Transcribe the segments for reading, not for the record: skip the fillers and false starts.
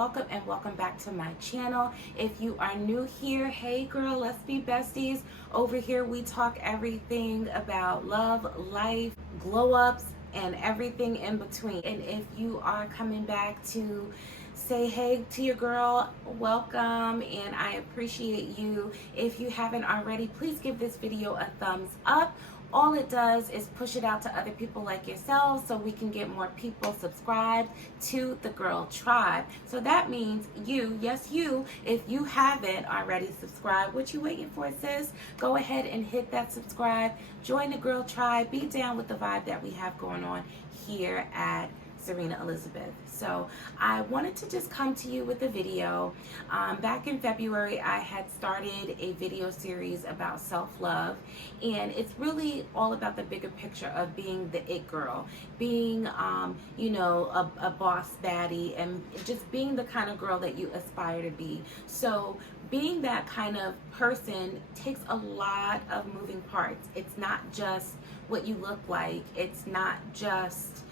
welcome and welcome back to my channel. If you are new here, hey girl, let's be besties. Over here we talk everything about love, life, glow ups, and everything in between. And if you are coming back to say hey to your girl, welcome, and I appreciate you. If you haven't already, please give this video a thumbs up. All it does is push it out to other people like yourselves so we can get more people subscribed to the Girl Tribe. So that means you, yes you, if you haven't already subscribed, what you waiting for, sis? Go ahead and hit that subscribe. Join the Girl Tribe. Be down with the vibe that we have going on here at Serena Elizabeth. So I wanted to just come to you with a video. Back in February, I had started a video series about self-love, and it's really all about the bigger picture of being the it girl, being a boss baddie, and just being the kind of girl that you aspire to be. So being that kind of person takes a lot of moving parts. It's not just what you look like. It's not just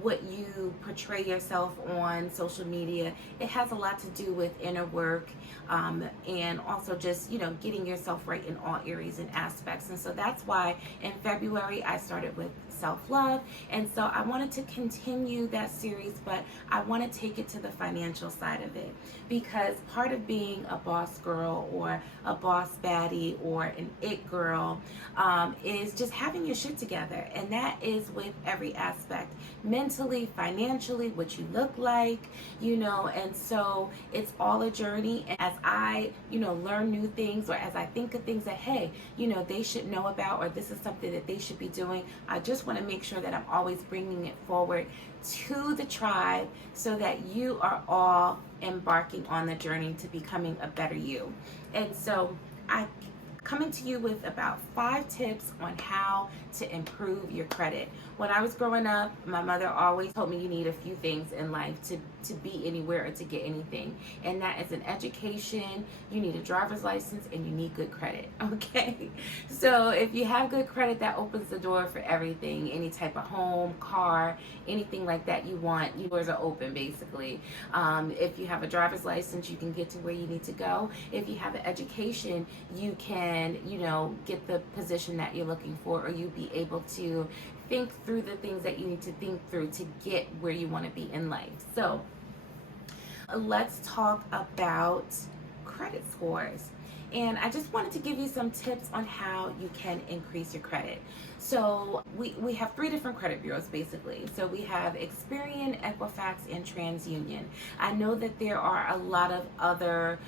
what you portray yourself on social media. It has a lot to do with inner work, and also just getting yourself right in all areas and aspects. And so that's why in February I started with self-love, and so I wanted to continue that series, but I want to take it to the financial side of it, because part of being a boss girl or a boss baddie or an it girl is just having your shit together, and that is with every aspect, mentally, financially, what you look like, and so it's all a journey. And as I learn new things, or as I think of things that hey they should know about, or this is something that they should be doing, I just want to make sure that I'm always bringing it forward to the tribe so that you are all embarking on the journey to becoming a better you. And so I coming to you with about 5 tips on how to improve your credit. When I was growing up, my mother always told me you need a few things in life to be anywhere or to get anything. And that is an education, you need a driver's license, and you need good credit, okay? So if you have good credit, that opens the door for everything. Any type of home, car, anything like that you want, your doors are open basically. If you have a driver's license, you can get to where you need to go. If you have an education, you can get the position that you're looking for, or you be able to think through the things that you need to think through to get where you want to be in life. So let's talk about credit scores. And I just wanted to give you some tips on how you can increase your credit. So we have 3 different credit bureaus basically. So we have Experian, Equifax, and TransUnion. I know that there are a lot of other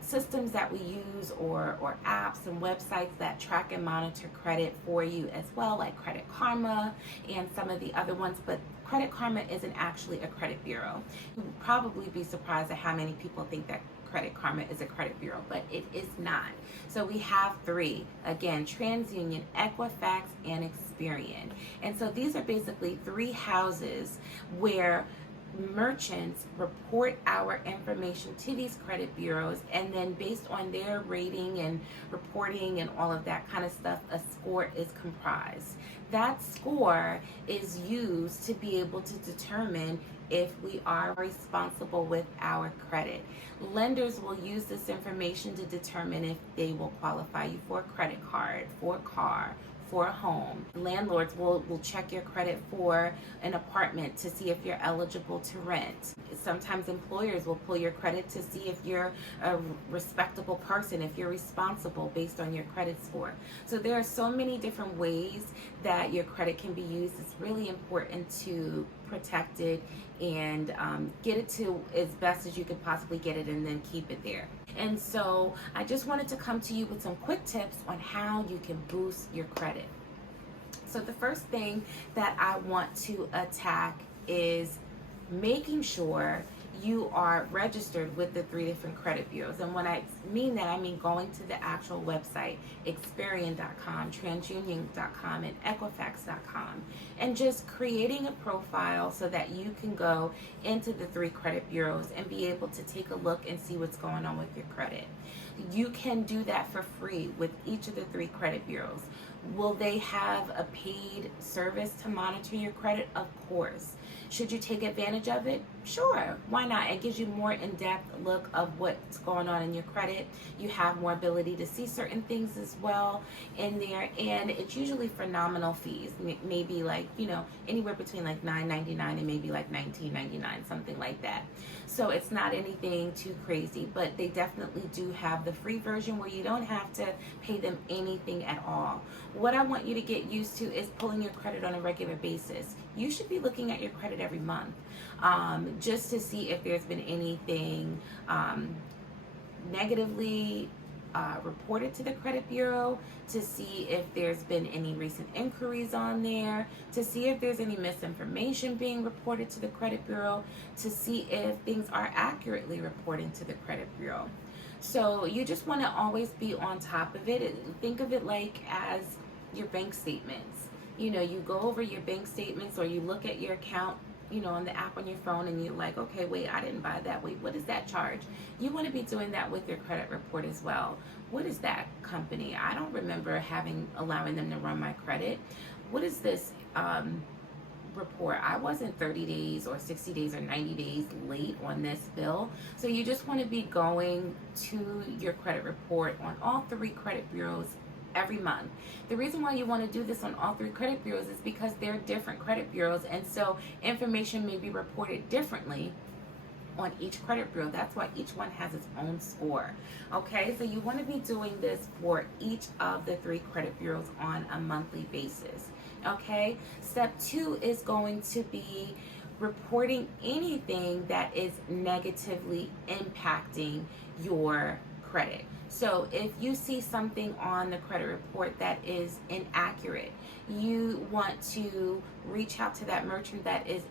systems that we use, or apps and websites that track and monitor credit for you as well, like Credit Karma and some of the other ones, but Credit Karma isn't actually a credit bureau. You would probably be surprised at how many people think that Credit Karma is a credit bureau, but it is not. So we have 3, again, TransUnion, Equifax, and Experian. And so these are basically 3 houses where merchants report our information to these credit bureaus, and then based on their rating and reporting and all of that kind of stuff, a score is comprised. That score is used to be able to determine if we are responsible with our credit. Lenders will use this information to determine if they will qualify you for a credit card, for a car, for a home. Landlords will check your credit for an apartment to see if you're eligible to rent. Sometimes employers will pull your credit to see if you're a respectable person, if you're responsible based on your credit score. So there are so many different ways that your credit can be used. It's really important to protect it and get it to as best as you could possibly get it, and then keep it there. And so I just wanted to come to you with some quick tips on how you can boost your credit. So the first thing that I want to attack is making sure you are registered with the 3 different credit bureaus. And when I mean that, I mean going to the actual website, Experian.com, TransUnion.com, and Equifax.com, and just creating a profile so that you can go into the 3 credit bureaus and be able to take a look and see what's going on with your credit. You can do that for free with each of the 3 credit bureaus. Will they have a paid service to monitor your credit? Of course. Should you take advantage of it? Sure, why not? It gives you more in-depth look of what's going on in your credit. You have more ability to see certain things as well in there, and it's usually for nominal fees, maybe like, anywhere between like $9.99 and maybe like $19.99, something like that. So it's not anything too crazy, but they definitely do have the free version where you don't have to pay them anything at all. What I want you to get used to is pulling your credit on a regular basis. You should be looking at your credit every month, just to see if there's been anything negatively reported to the credit bureau, to see if there's been any recent inquiries on there, to see if there's any misinformation being reported to the credit bureau, to see if things are accurately reporting to the credit bureau. So you just want to always be on top of it. Think of it like as your bank statements. You go over your bank statements, or you look at your account, on the app on your phone, and you're like, okay, wait, I didn't buy that. Wait, what is that charge? You want to be doing that with your credit report as well. What is that company? I don't remember allowing them to run my credit. What is this report? I wasn't 30 days or 60 days or 90 days late on this bill. So you just want to be going to your credit report on all three credit bureaus every month. The reason why you want to do this on all three credit bureaus is because they're different credit bureaus, and so information may be reported differently on each credit bureau. That's why each one has its own score. Okay, so you want to be doing this for each of the three credit bureaus on a monthly basis. Okay, step 2 is going to be reporting anything that is negatively impacting your credit. So if you see something on the credit report that is inaccurate, you want to reach out to that merchant that is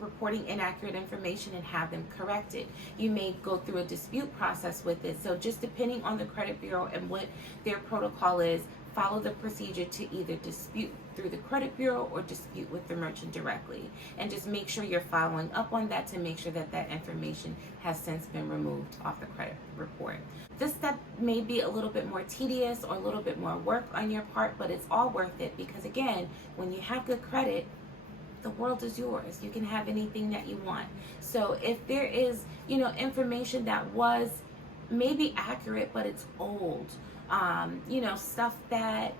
reporting inaccurate information and have them corrected. You may go through a dispute process with it. So just depending on the credit bureau and what their protocol is, follow the procedure to either dispute through the credit bureau or dispute with the merchant directly. And just make sure you're following up on that to make sure that that information has since been removed off the credit report. This step may be a little bit more tedious or a little bit more work on your part, but it's all worth it, because again, when you have good credit, the world is yours. You can have anything that you want. So if there is, information that was maybe accurate, but it's old, stuff that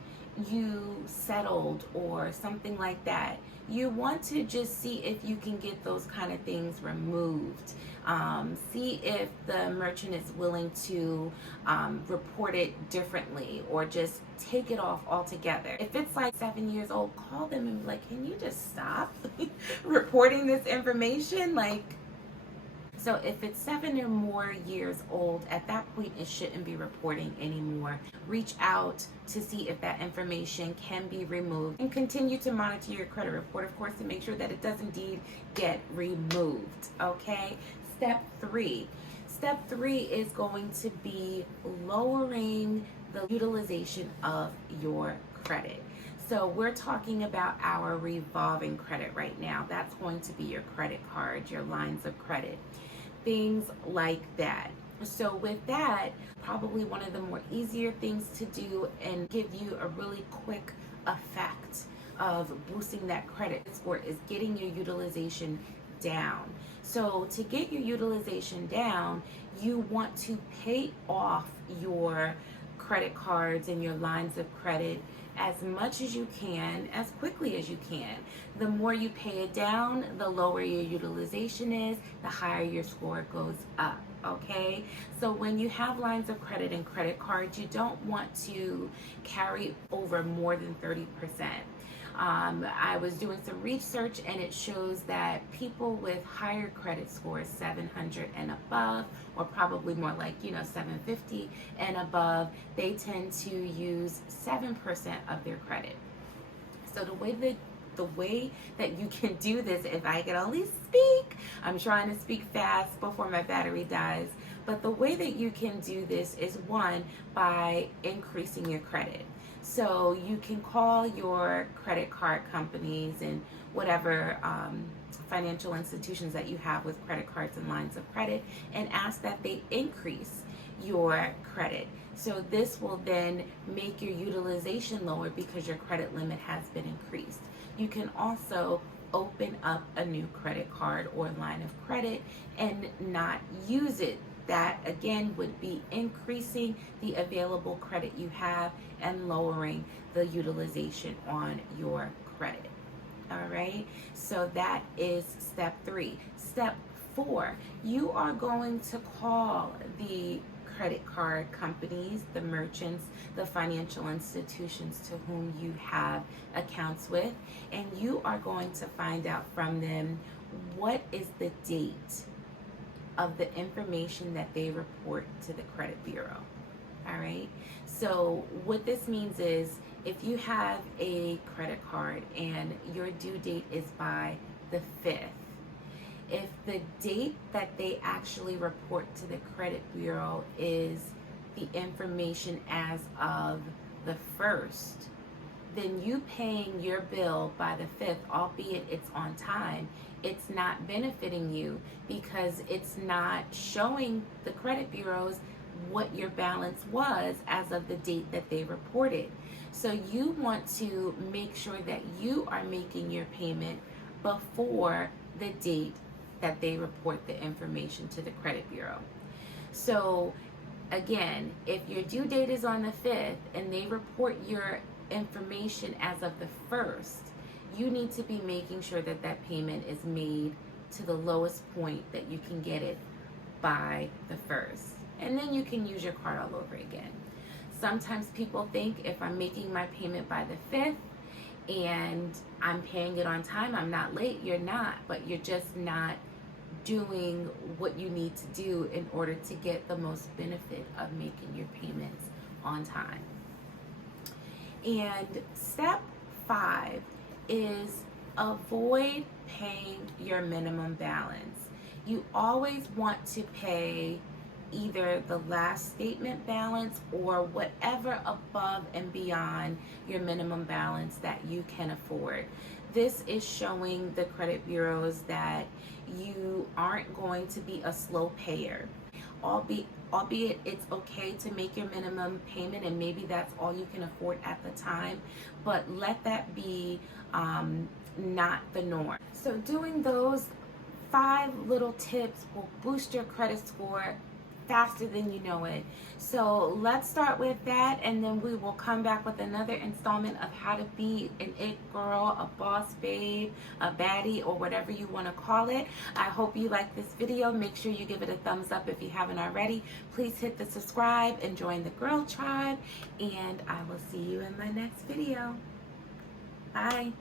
you settled or something like that, you want to just see if you can get those kind of things removed. See if the merchant is willing to report it differently, or just take it off altogether. If it's like 7 years old, call them and be like, can you just stop reporting this information? So if it's 7 or more years old, at that point it shouldn't be reporting anymore. Reach out to see if that information can be removed, and continue to monitor your credit report, of course, to make sure that it does indeed get removed. Okay, step 3. Step 3 is going to be lowering the utilization of your credit. So we're talking about our revolving credit right now. That's going to be your credit cards, your lines of credit, things like that. So with that, probably one of the more easier things to do and give you a really quick effect of boosting that credit score is getting your utilization down. So to get your utilization down, you want to pay off your credit cards and your lines of credit as much as you can, as quickly as you can. The more you pay it down, the lower your utilization is, the higher your score goes up. Okay, so when you have lines of credit and credit cards, you don't want to carry over more than 30%. I was doing some research, and it shows that people with higher credit scores, 700 and above, or probably more like 750 and above, they tend to use 7% of their credit. So the way that you can do this, if I could only speak, I'm trying to speak fast before my battery dies, but the way that you can do this is, one, by increasing your credit. So you can call your credit card companies and whatever financial institutions that you have with credit cards and lines of credit, and ask that they increase your credit. So this will then make your utilization lower because your credit limit has been increased. You can also open up a new credit card or line of credit and not use it. That again would be increasing the available credit you have and lowering the utilization on your credit. All right, so that is step 3. Step 4, you are going to call the credit card companies, the merchants, the financial institutions to whom you have accounts with, and you are going to find out from them what is the date of the information that they report to the credit bureau. All right, so what this means is if you have a credit card and your due date is by the 5th, if the date that they actually report to the credit bureau is the information as of the 1st, then you paying your bill by the 5th, albeit it's on time, it's not benefiting you because it's not showing the credit bureaus what your balance was as of the date that they reported. So you want to make sure that you are making your payment before the date that they report the information to the credit bureau. So again, if your due date is on the 5th and they report your information as of the 1st, you need to be making sure that that payment is made to the lowest point that you can get it by the 1st. And then you can use your card all over again. Sometimes people think if I'm making my payment by the 5th and I'm paying it on time, I'm not late. You're not, but you're just not doing what you need to do in order to get the most benefit of making your payments on time. And step 5 is avoid paying your minimum balance. You always want to pay either the last statement balance or whatever above and beyond your minimum balance that you can afford. This is showing the credit bureaus that you aren't going to be a slow payer. Albeit it's okay to make your minimum payment and maybe that's all you can afford at the time, but let that be not the norm. So doing those 5 little tips will boost your credit score faster than you know it. So let's start with that, and then we will come back with another installment of how to be an it girl, a boss babe, a baddie, or whatever you want to call it. I hope you like this video. Make sure you give it a thumbs up if you haven't already. Please hit the subscribe and join the girl tribe, and I will see you in my next video. Bye.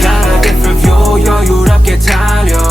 Got a different view, 여유롭게 달려